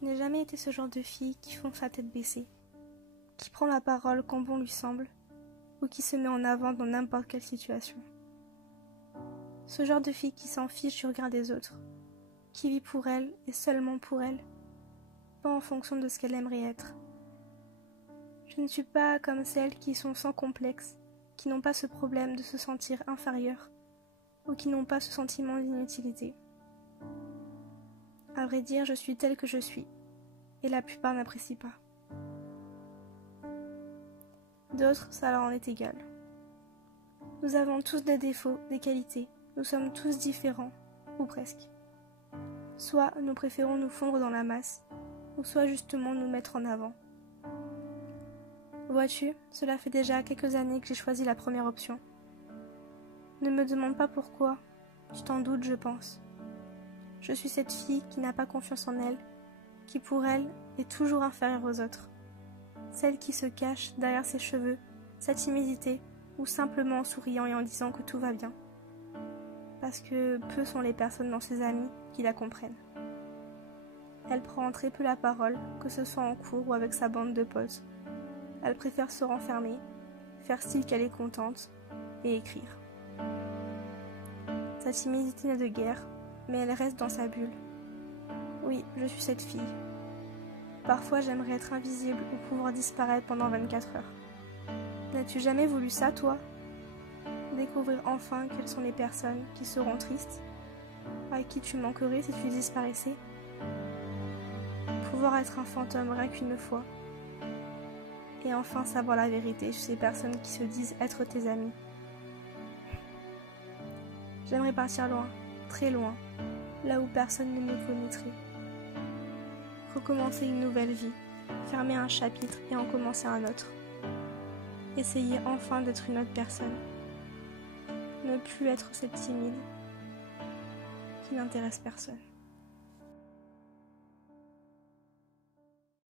Je n'ai jamais été ce genre de fille qui fonce à tête baissée, qui prend la parole quand bon lui semble, ou qui se met en avant dans n'importe quelle situation. Ce genre de fille qui s'en fiche du regard des autres, qui vit pour elle et seulement pour elle, pas en fonction de ce qu'elle aimerait être. Je ne suis pas comme celles qui sont sans complexe, qui n'ont pas ce problème de se sentir inférieure, ou qui n'ont pas ce sentiment d'inutilité. À vrai dire, je suis telle que je suis, et la plupart n'apprécient pas. D'autres, ça leur en est égal. Nous avons tous des défauts, des qualités, nous sommes tous différents, ou presque. Soit nous préférons nous fondre dans la masse, ou soit justement nous mettre en avant. Vois-tu, cela fait déjà quelques années que j'ai choisi la première option. Ne me demande pas pourquoi, tu t'en doutes je pense. Je suis cette fille qui n'a pas confiance en elle, qui pour elle est toujours inférieure aux autres. Celle qui se cache derrière ses cheveux, sa timidité, ou simplement en souriant et en disant que tout va bien. Parce que peu sont les personnes dans ses amis qui la comprennent. Elle prend très peu la parole, que ce soit en cours ou avec sa bande de potes. Elle préfère se renfermer, faire style qu'elle est contente, et écrire. Sa timidité n'est de guerre, mais elle reste dans sa bulle. Oui, je suis cette fille. Parfois j'aimerais être invisible ou pouvoir disparaître pendant 24 heures. N'as-tu jamais voulu ça, toi? Découvrir enfin quelles sont les personnes qui seront tristes, à qui tu manquerais si tu disparaissais? Pouvoir être un fantôme rien qu'une fois. Et enfin savoir la vérité chez ces personnes qui se disent être tes amis. J'aimerais partir loin, très loin, là où personne ne me connaîtrait. Recommencer une nouvelle vie, fermer un chapitre et en commencer un autre. Essayer enfin d'être une autre personne. Ne plus être cette timide qui n'intéresse personne.